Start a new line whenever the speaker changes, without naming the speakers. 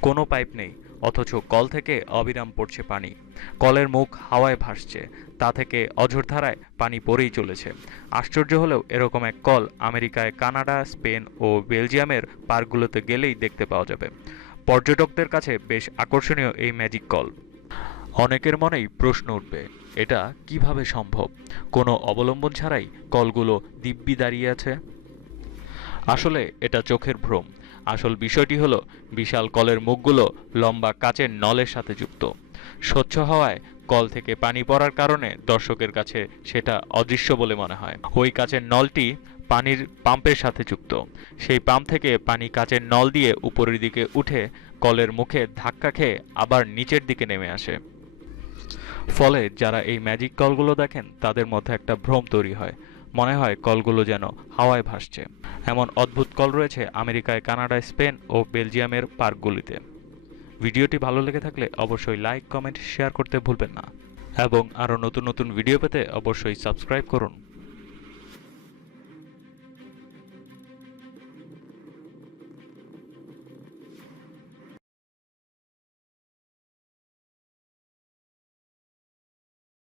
কোনো পাইপ নেই, অথচ কল থেকে অবিরাম পড়ছে পানি। কলের মুখ হাওয়ায় ভাসছে, তা থেকে অঝোর ধারায় পানি পড়েই চলেছে। আশ্চর্য হলেও এরকম এক কল আমেরিকায় কানাডা, স্পেন ও বেলজিয়ামের পার্কগুলোতে গেলেই দেখতে পাওয়া যাবে। পর্যটকদের কাছে বেশ আকর্ষণীয় এই ম্যাজিক কল। অনেকের মনেই প্রশ্ন উঠবে, এটা কীভাবে সম্ভব? কোনো অবলম্বন ছাড়াই কলগুলো দিব্যি দাঁড়িয়ে আছে? আসলে এটা চোখের ভ্রম। আসল বিষয়টি হলো, বিশাল কলের মুখগুলো লম্বা কাচের নলের সাথে যুক্ত। স্বচ্ছ হওয়ায় কল থেকে পানি পড়ার কারণে দর্শকের কাছে সেটা অদৃশ্য বলে মনে হয়। ওই কাচের নলটি পানির পাম্পের সাথে যুক্ত। সেই পাম্প থেকে পানি কাচের নল দিয়ে উপরের দিকে উঠে কলের মুখে ধাক্কা খেয়ে আবার নিচের দিকে নেমে আসে। ফলে যারা এই ম্যাজিক কলগুলো দেখেন, তাদের মধ্যে একটা ভ্রম তৈরি হয়। মনে হয় কলগুলো যেন হাওয়ায় ভাসছে। এমন অদ্ভুত কল রয়েছে আমেরিকায় কানাডা স্পেন ও বেলজিয়ামের পার্কগুলিতে। ভিডিওটি ভালো লেগে থাকলে অবশ্যই লাইক, কমেন্ট, শেয়ার করতে ভুলবেন না। এবং আরও নতুন নতুন ভিডিও পেতে অবশ্যই সাবস্ক্রাইব করুন।